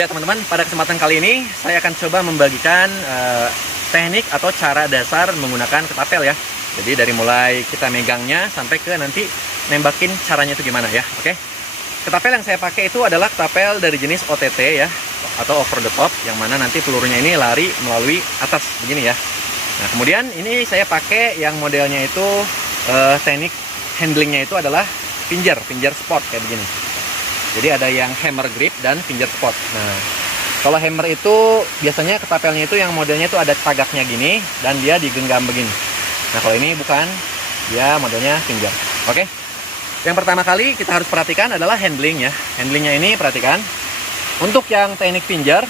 Ya teman-teman, pada kesempatan kali ini saya akan coba membagikan teknik atau cara dasar menggunakan ketapel ya. Jadi dari mulai kita megangnya sampai ke nanti nembakin caranya itu gimana ya. Oke. Ketapel yang saya pakai itu adalah ketapel dari jenis OTT ya, atau over the top, yang mana nanti pelurunya ini lari melalui atas begini ya. Nah kemudian ini saya pakai yang modelnya itu teknik handlingnya itu adalah pinjer sport kayak begini. Jadi ada yang hammer grip dan pinjer sport. Nah, kalau hammer itu biasanya ketapelnya itu yang modelnya itu ada tagaknya gini dan dia digenggam begini. Nah, kalau ini bukan, dia modelnya pinjer. Oke. Yang pertama kali kita harus perhatikan adalah handling ya. Handlingnya ini perhatikan. Untuk yang teknik pinjer,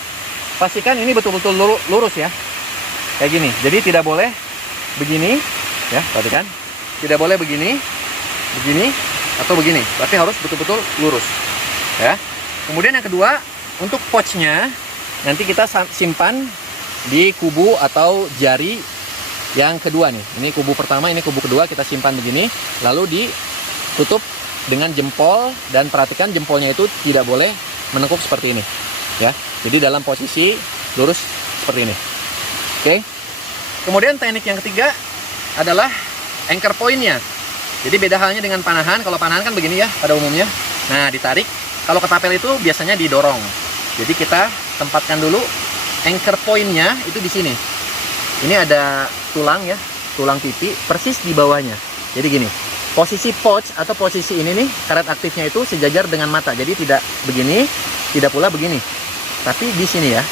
pastikan ini betul-betul lurus ya. Kayak gini. Jadi tidak boleh begini ya, perhatikan. Tidak boleh begini, atau begini. Tapi harus betul-betul lurus. Ya. Kemudian yang kedua, untuk pouchnya nanti kita simpan di kubu atau jari yang kedua nih. Ini kubu pertama, ini kubu kedua, kita simpan begini, lalu ditutup dengan jempol, dan perhatikan jempolnya itu tidak boleh menekuk seperti ini. Ya. Jadi dalam posisi lurus seperti ini. Oke. Kemudian teknik yang ketiga adalah anchor point-nya. Jadi beda halnya dengan panahan. Kalau panahan kan begini ya pada umumnya. Nah, ditarik. Kalau ketapel itu biasanya didorong. Jadi kita tempatkan dulu anchor point-nya itu di sini. Ini ada tulang ya, tulang pipi persis di bawahnya. Jadi gini, posisi pouch atau posisi ini nih, karet aktifnya itu sejajar dengan mata. Jadi tidak begini, tidak pula begini. Tapi di sini ya.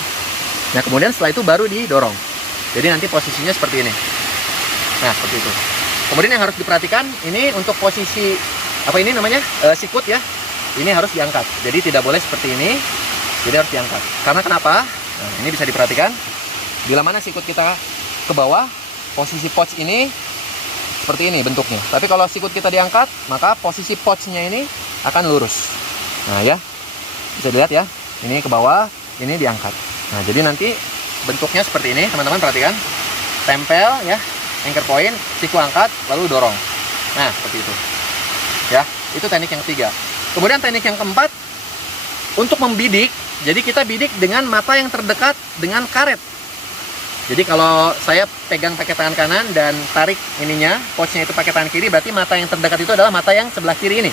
Nah, kemudian setelah itu baru didorong. Jadi nanti posisinya seperti ini. Nah, seperti itu. Kemudian yang harus diperhatikan, ini untuk posisi apa ini namanya? Sikut ya. Ini harus diangkat. Jadi tidak boleh seperti ini. Jadi harus diangkat. Karena kenapa? Nah, ini bisa diperhatikan. Bila mana sikut kita ke bawah, posisi pouch ini seperti ini bentuknya. Tapi kalau sikut kita diangkat, maka posisi pouchnya ini akan lurus. Nah ya, bisa dilihat ya. Ini ke bawah, ini diangkat. Nah jadi nanti bentuknya seperti ini, teman-teman perhatikan. Tempel ya, anchor point, siku angkat, lalu dorong. Nah seperti itu. Ya, itu teknik yang ketiga. Kemudian teknik yang keempat, untuk membidik, jadi kita bidik dengan mata yang terdekat dengan karet. Jadi kalau saya pegang pakai tangan kanan dan tarik ininya, pouchnya itu pakai tangan kiri, berarti mata yang terdekat itu adalah mata yang sebelah kiri ini.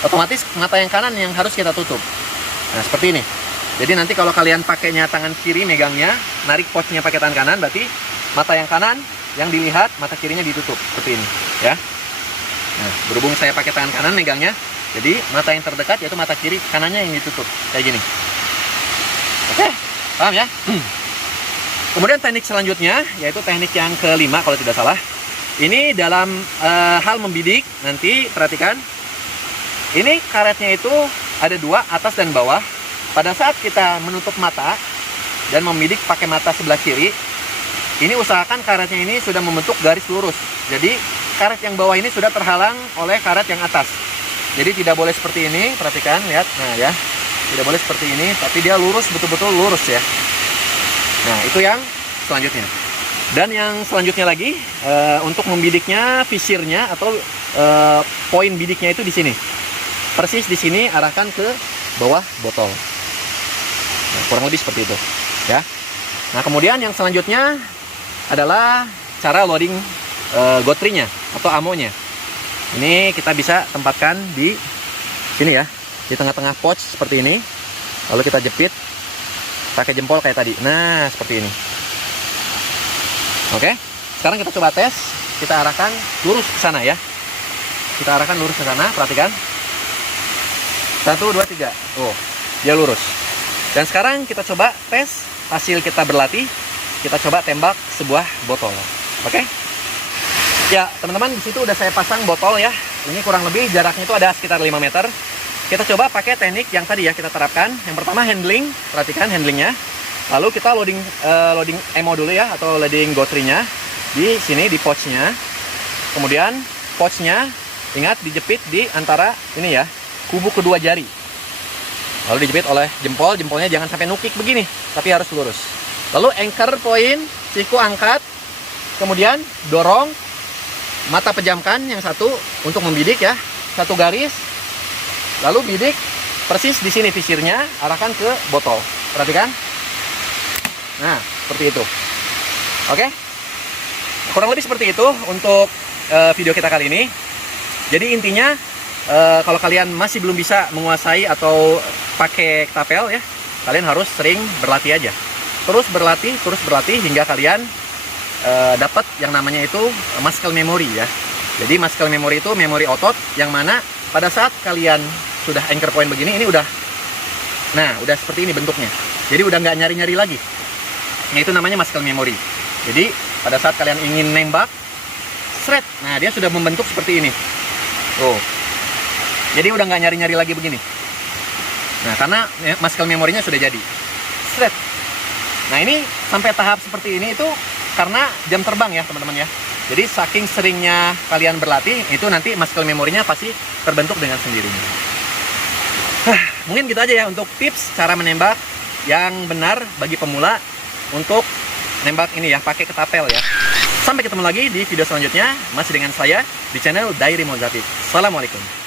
Otomatis mata yang kanan yang harus kita tutup. Nah seperti ini. Jadi nanti kalau kalian pakainya tangan kiri megangnya, narik pouchnya pakai tangan kanan, berarti mata yang kanan yang dilihat, mata kirinya ditutup. Seperti ini. Ya. Nah berhubung saya pakai tangan kanan megangnya, jadi mata yang terdekat yaitu mata kiri, kanannya yang ditutup. Kayak gini. Oke, paham ya? Kemudian teknik selanjutnya, yaitu teknik yang kelima kalau tidak salah. Ini dalam hal membidik, nanti perhatikan. Ini karetnya itu ada dua, atas dan bawah. Pada saat kita menutup mata dan membidik pakai mata sebelah kiri, ini usahakan karetnya ini sudah membentuk garis lurus. Jadi karet yang bawah ini sudah terhalang oleh karet yang atas. Jadi tidak boleh seperti ini, perhatikan, lihat. Nah ya, tidak boleh seperti ini, tapi dia lurus, betul-betul lurus ya. Nah, itu yang selanjutnya. Dan yang selanjutnya lagi, untuk membidiknya, visirnya atau poin bidiknya itu di sini. Persis di sini, arahkan ke bawah botol. Nah, kurang lebih seperti itu. Ya. Nah, kemudian yang selanjutnya adalah cara loading gotrinya atau amonya. Ini kita bisa tempatkan di sini ya, di tengah-tengah pouch seperti ini. Lalu kita jepit pakai jempol kayak tadi. Nah, seperti ini. Oke. Sekarang kita coba tes. Kita arahkan lurus ke sana ya. Kita arahkan lurus ke sana, perhatikan. 1 2 3. Oh, dia lurus. Dan sekarang kita coba tes hasil kita berlatih. Kita coba tembak sebuah botol. Oke? Ya, teman-teman, di situ udah saya pasang botol ya. Ini kurang lebih jaraknya itu ada sekitar 5 meter. Kita coba pakai teknik yang tadi ya kita terapkan. Yang pertama handling, perhatikan handlingnya. Lalu kita loading ammo dulu ya, atau loading gotrinya di sini di pouchnya. Kemudian pouchnya ingat dijepit di antara ini ya, kubu kedua jari. Lalu dijepit oleh jempol, jempolnya jangan sampai nukik begini, tapi harus lurus. Lalu anchor point, siku angkat, kemudian dorong, mata pejamkan yang satu untuk membidik ya, satu garis. Lalu bidik persis di sini visirnya, arahkan ke botol. perhatikan. Nah, seperti itu. Oke, kurang lebih seperti itu untuk video kita kali ini. Jadi intinya, kalau kalian masih belum bisa menguasai atau pakai ketapel ya, kalian harus sering berlatih aja. Terus berlatih hingga kalian dapat yang namanya itu muscle memory ya. Jadi muscle memory itu memori otot yang mana pada saat kalian sudah anchor point begini, ini udah seperti ini bentuknya. Jadi udah nggak nyari-nyari lagi. Nah, itu namanya muscle memory. Jadi pada saat kalian ingin nembak, sret, nah dia sudah membentuk seperti ini. Tuh. Jadi udah nggak nyari-nyari lagi begini. Nah, karena muscle memory-nya sudah jadi. Sret. Nah, ini sampai tahap seperti ini itu karena jam terbang ya teman-teman ya. Jadi saking seringnya kalian berlatih, itu nanti muscle memory-nya pasti terbentuk dengan sendirinya. Mungkin gitu aja ya untuk tips cara menembak yang benar bagi pemula untuk nembak ini ya, pakai ketapel ya. Sampai ketemu lagi di video selanjutnya, masih dengan saya di channel Diary Mozafik. Assalamualaikum.